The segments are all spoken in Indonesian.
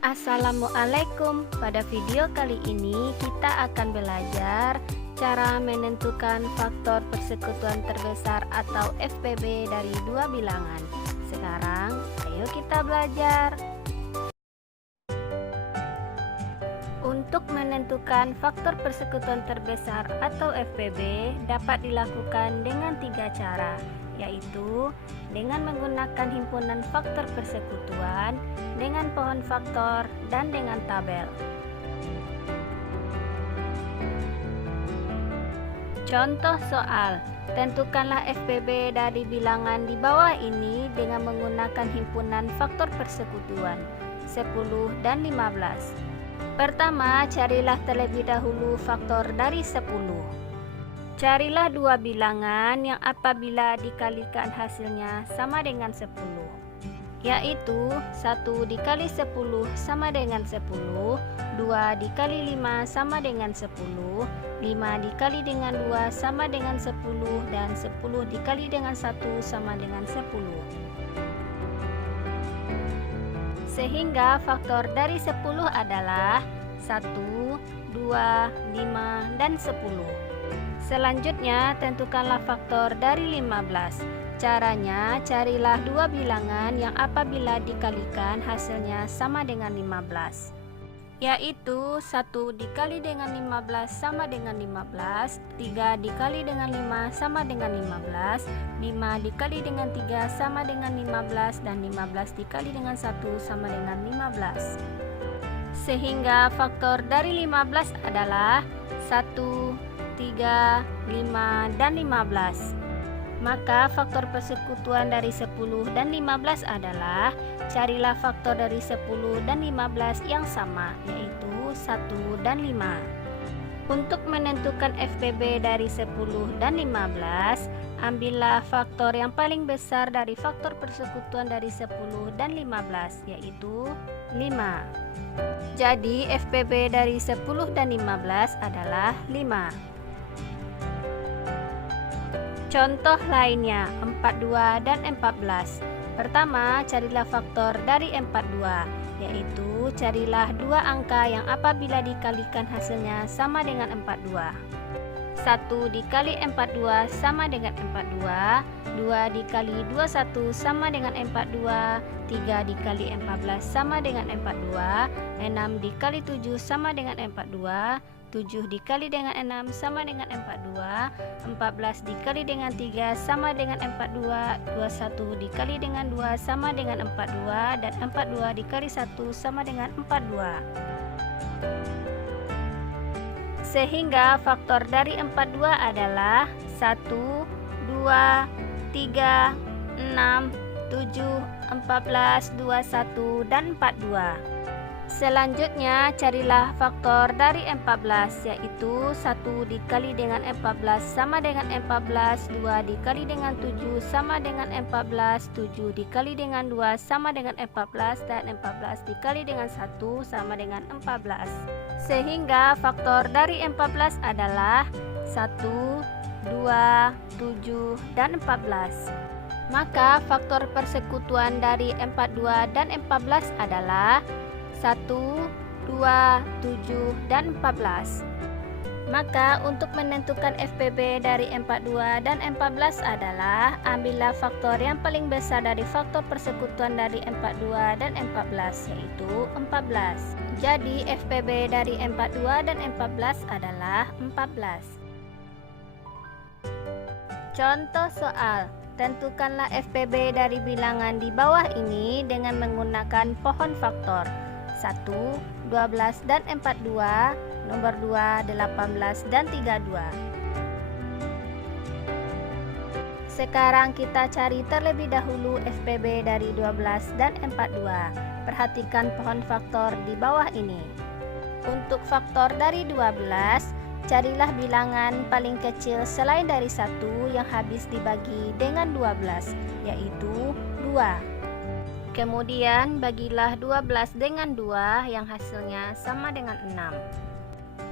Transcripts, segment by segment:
Assalamualaikum. Pada video kali ini kita akan belajar cara menentukan faktor persekutuan terbesar atau FPB dari dua bilangan. Sekarang ayo kita belajar. Untuk menentukan faktor persekutuan terbesar atau FPB dapat dilakukan dengan tiga cara, yaitu dengan menggunakan himpunan faktor persekutuan, dengan pohon faktor, dan dengan tabel. Contoh soal, tentukanlah FPB dari bilangan di bawah ini dengan menggunakan himpunan faktor persekutuan 10 dan 15. Pertama, carilah terlebih dahulu faktor dari 10. Carilah dua bilangan yang apabila dikalikan hasilnya sama dengan 10, yaitu 1 dikali 10 sama dengan 10, 2 dikali 5 sama dengan 10, 5 dikali dengan 2 sama dengan 10, dan 10 dikali dengan 1 sama dengan 10. Sehingga faktor dari 10 adalah 1, 2, 5, dan 10. Selanjutnya, tentukanlah faktor dari 15. Caranya, carilah dua bilangan yang apabila dikalikan hasilnya sama dengan 15, yaitu 1 dikali dengan 15 sama dengan 15, 3 dikali dengan 5 sama dengan 15, 5 dikali dengan 3 sama dengan 15, dan 15 dikali dengan 1 sama dengan 15. Sehingga faktor dari 15 adalah 1, 3, 5, dan 15. Maka faktor persekutuan dari 10 dan 15 adalah, carilah faktor dari 10 dan 15 yang sama, yaitu 1 dan 5. Untuk menentukan FPB dari 10 dan 15, ambillah faktor yang paling besar dari faktor persekutuan dari 10 dan 15, yaitu 5. Jadi FPB dari 10 dan 15 adalah 5. Contoh lainnya, 42 dan 14. Pertama, carilah faktor dari 42, yaitu carilah dua angka yang apabila dikalikan hasilnya sama dengan 42. 1 dikali 42 sama dengan 42, 2 dikali 21 sama dengan 42, 3 dikali 14 sama dengan 42, 6 dikali 7 sama dengan 42, 7 dikali dengan 6 sama dengan 42, 14 dikali dengan 3 sama dengan 42, 21 dikali dengan 2 sama dengan 42, dan 42 dikali 1 sama dengan 42. Sehingga faktor dari 42 adalah 1, 2, 3, 6, 7, 14, 21, dan 42. Selanjutnya, carilah faktor dari 14, yaitu 1 dikali dengan 14 sama dengan 14, 2 dikali dengan 7 sama dengan 14, 7 dikali dengan 2 sama dengan 14, dan 14 dikali dengan 1 sama dengan 14. Sehingga faktor dari 14 adalah 1, 2, 7, dan 14. Maka faktor persekutuan dari 42 dan 14 adalah 1, 2, 7, dan 14. Maka untuk menentukan FPB dari 42 dan 14 adalah, ambillah faktor yang paling besar dari faktor persekutuan dari 42 dan 14, yaitu 14. Jadi FPB dari 42 dan 14 adalah 14. Contoh soal, tentukanlah FPB dari bilangan di bawah ini dengan menggunakan pohon faktor 1, 12, dan 42, nomor 2, 18, dan 32. Sekarang kita cari terlebih dahulu FPB dari 12 dan 42. Perhatikan pohon faktor di bawah ini. Untuk faktor dari 12, carilah bilangan paling kecil selain dari 1 yang habis dibagi dengan 12, yaitu 2. Kemudian bagilah 12 dengan 2 yang hasilnya sama dengan 6.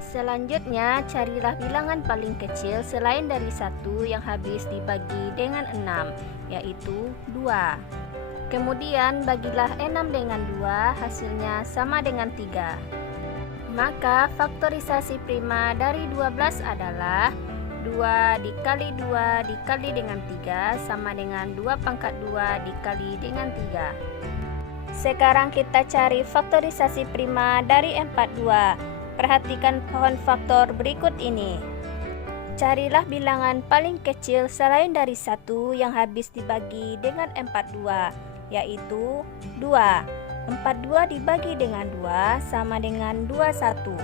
Selanjutnya, carilah bilangan paling kecil selain dari 1 yang habis dibagi dengan 6, yaitu 2. Kemudian bagilah 6 dengan 2, hasilnya sama dengan 3. Maka faktorisasi prima dari 12 adalah 2 dikali 2 dikali dengan 3 sama dengan 2 pangkat 2 dikali dengan 3. Sekarang kita cari faktorisasi prima dari 42. Perhatikan pohon faktor berikut ini. Carilah bilangan paling kecil selain dari 1 yang habis dibagi dengan 42, yaitu 2. 42 dibagi dengan 2 sama dengan 21.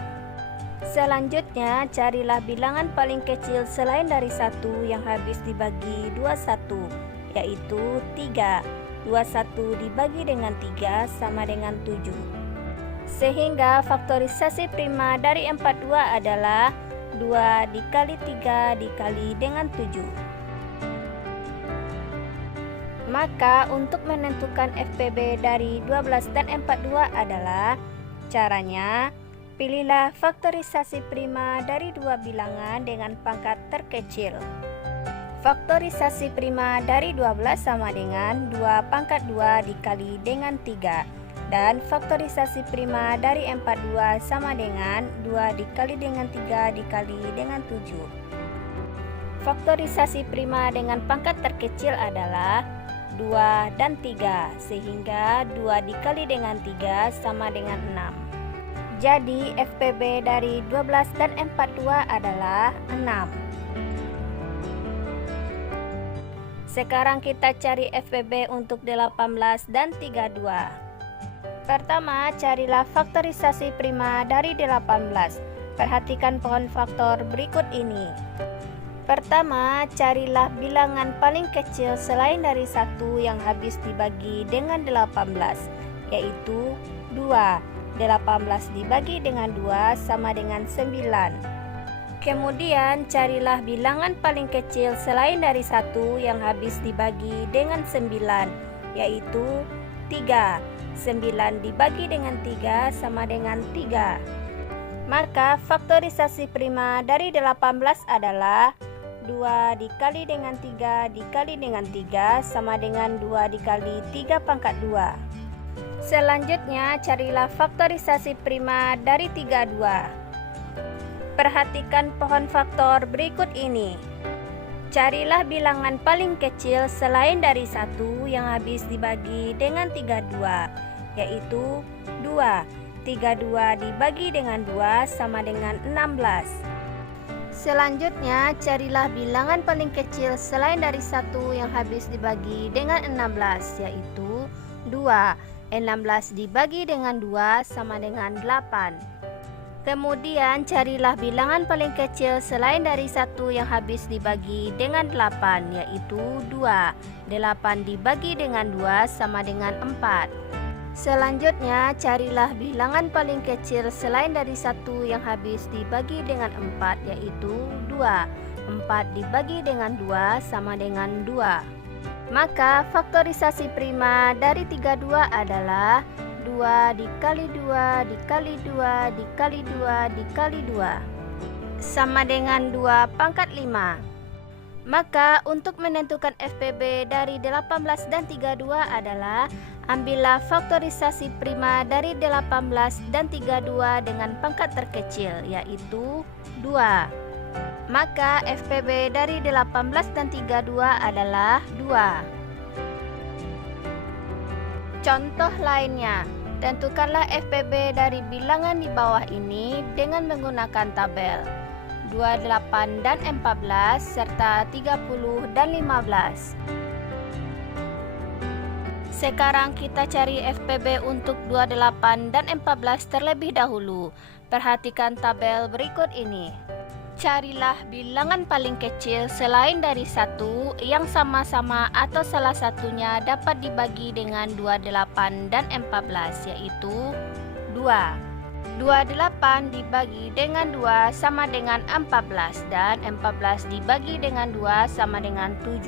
Selanjutnya, carilah bilangan paling kecil selain dari 1 yang habis dibagi 21, yaitu 3. 21 dibagi dengan 3 sama dengan 7. Sehingga faktorisasi prima dari 42 adalah 2 dikali 3 dikali dengan 7. Maka untuk menentukan FPB dari 12 dan 42 adalah caranya, pilihlah faktorisasi prima dari dua bilangan dengan pangkat terkecil. Faktorisasi prima dari 12 sama dengan 2 pangkat 2 dikali dengan 3. Dan faktorisasi prima dari 42 sama dengan 2 dikali dengan 3 dikali dengan 7. Faktorisasi prima dengan pangkat terkecil adalah 2 dan 3, sehingga 2 dikali dengan 3 sama dengan 6. Jadi FPB dari 12 dan 42 adalah 6. Sekarang kita cari FPB untuk 18 dan 32. Pertama, carilah faktorisasi prima dari 18. Perhatikan pohon faktor berikut ini. Pertama, carilah bilangan paling kecil selain dari 1 yang habis dibagi dengan 18, yaitu 2. 18 dibagi dengan 2 sama dengan 9. Kemudian, carilah bilangan paling kecil selain dari 1 yang habis dibagi dengan 9, yaitu 3. 9 dibagi dengan 3 sama dengan 3. Maka faktorisasi prima dari 18 adalah 2 dikali dengan 3 dikali dengan 3 sama dengan 2 dikali 3 pangkat 2. Selanjutnya, carilah faktorisasi prima dari 32. Perhatikan pohon faktor berikut ini. Carilah bilangan paling kecil selain dari 1 yang habis dibagi dengan 32, yaitu 2. 32 dibagi dengan 2 sama dengan 16. Selanjutnya, carilah bilangan paling kecil selain dari 1 yang habis dibagi dengan 16, yaitu 2. 16 dibagi dengan 2 sama dengan 8. Kemudian, carilah bilangan paling kecil selain dari 1 yang habis dibagi dengan 8, yaitu 2. 8 dibagi dengan 2 sama dengan 4. Selanjutnya, carilah bilangan paling kecil selain dari 1 yang habis dibagi dengan 4, yaitu 2. 4 dibagi dengan 2 sama dengan 2. Maka faktorisasi prima dari 32 adalah 2 dikali 2 dikali 2 dikali 2 dikali 2 sama dengan 2 pangkat 5. Maka untuk menentukan FPB dari 18 dan 32 adalah ambillah faktorisasi prima dari 18 dan 32 dengan pangkat terkecil, yaitu 2. Maka FPB dari 18 dan 32 adalah 2. Contoh lainnya, tentukanlah FPB dari bilangan di bawah ini dengan menggunakan tabel 28 dan 14 serta 30 dan 15. Sekarang kita cari FPB untuk 28 dan 14 terlebih dahulu. Perhatikan tabel berikut ini. Carilah bilangan paling kecil selain dari 1 yang sama-sama atau salah satunya dapat dibagi dengan 28 dan 14, yaitu 2. 28 dibagi dengan 2 sama dengan 14 dan 14 dibagi dengan 2 sama dengan 7.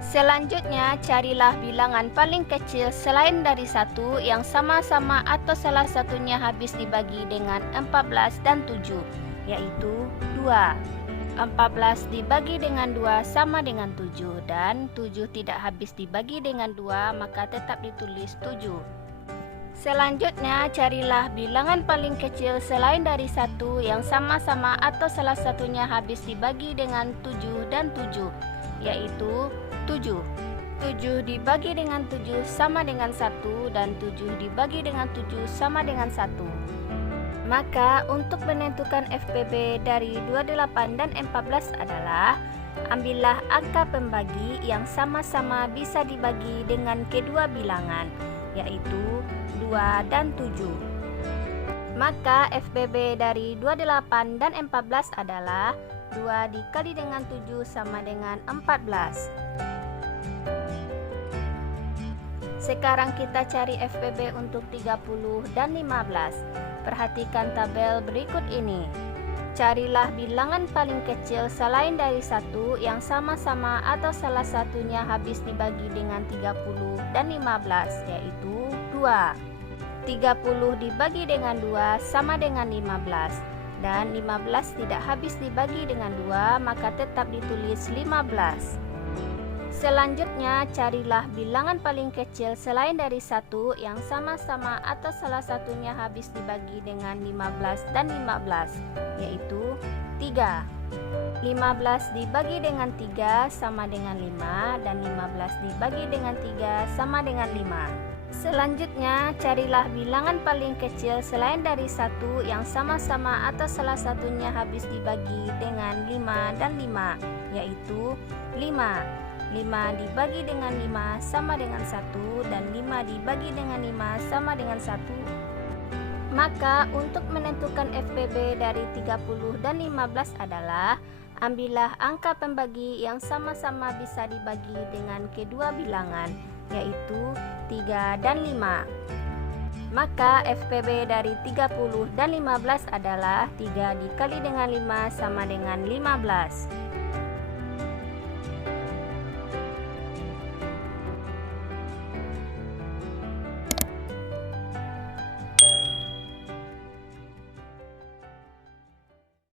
Selanjutnya, carilah bilangan paling kecil selain dari 1 yang sama-sama atau salah satunya habis dibagi dengan 14 dan 7, yaitu 2. 14 dibagi dengan 2 sama dengan 7, dan 7 tidak habis dibagi dengan 2, maka tetap ditulis 7. Selanjutnya, carilah bilangan paling kecil selain dari 1 yang sama-sama atau salah satunya habis dibagi dengan 7 dan 7, yaitu 7. 7 dibagi dengan 7 sama dengan 1, dan 7 dibagi dengan 7 sama dengan 1. Maka untuk menentukan FPB dari 28 dan 14 adalah ambillah angka pembagi yang sama-sama bisa dibagi dengan kedua bilangan, yaitu 2 dan 7. Maka FPB dari 28 dan 14 adalah 2 dikali dengan 7 sama dengan 14. Sekarang kita cari FPB untuk 30 dan 15. Perhatikan tabel berikut ini. Carilah bilangan paling kecil selain dari 1 yang sama-sama atau salah satunya habis dibagi dengan 30 dan 15, yaitu 2. 30 dibagi dengan 2 sama dengan 15, dan 15 tidak habis dibagi dengan 2, maka tetap ditulis 15. Selanjutnya, carilah bilangan paling kecil selain dari 1 yang sama-sama atau salah satunya habis dibagi dengan 15 dan 15, yaitu 3. 15 dibagi dengan 3 sama dengan 5, dan 15 dibagi dengan 3 sama dengan 5. Selanjutnya, carilah bilangan paling kecil selain dari 1 yang sama-sama atau salah satunya habis dibagi dengan 5 dan 5, yaitu 5. 5 dibagi dengan 5 sama dengan 1, dan 5 dibagi dengan 5 sama dengan 1. Maka untuk menentukan FPB dari 30 dan 15 adalah ambillah angka pembagi yang sama-sama bisa dibagi dengan kedua bilangan, yaitu 3 dan 5. Maka FPB dari 30 dan 15 adalah 3 dikali dengan 5 sama dengan 15.